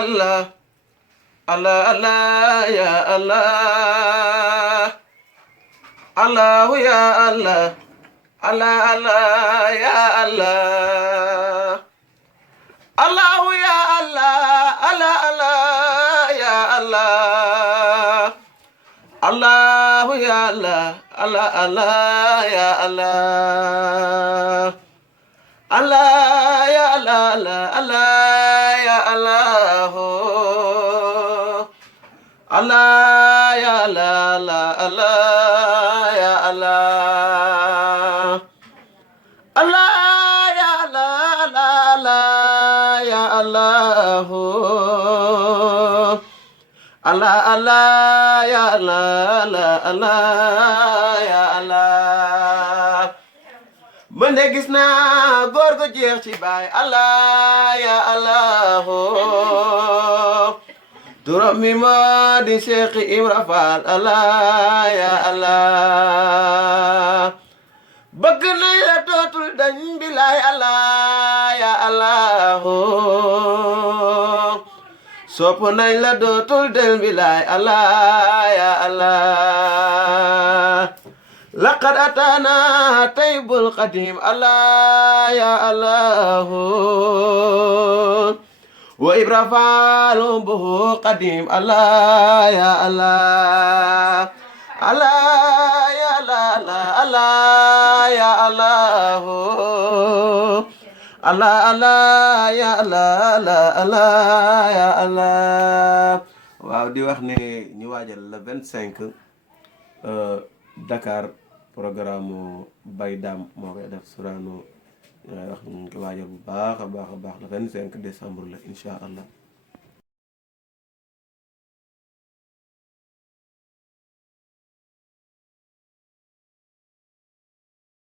Allah Allah Allah ya Allah Allahu ya Allah Allah Allah ya Allah Allahu ya Allah Allah Allah ya Allah Allahu ya Allah Allah Allah ya Allah Allah ya Allah Allah Allah ya Allah Allah ya Allah Allah ya Allah Allah ya Allah ya Allah Allah Allah ya Allah Allah ya Allah man de gis naa góor gu jeex ci baay Allah ya Allah turam mi moo di Cheikh Ibra Fall Allah ya Allah bëgg nañ la dootul dañ bilaay Allah ya Allah sopp nañ la dootul del bilaay Allah ya Allah laqad ataana taybul qadim Allah ya Allah wa Ibra Fall buhu qadim Allah ya Allah Allah ya Allah Allah ya Allah Allah Allah ya Allah Allah ya Allah waaw di wax ne ñu waajal le 25 Dakar programme Baye Dame moo koy def Sorano wax ñu ko waajal bu baax a baax le 25 décembre la incha allah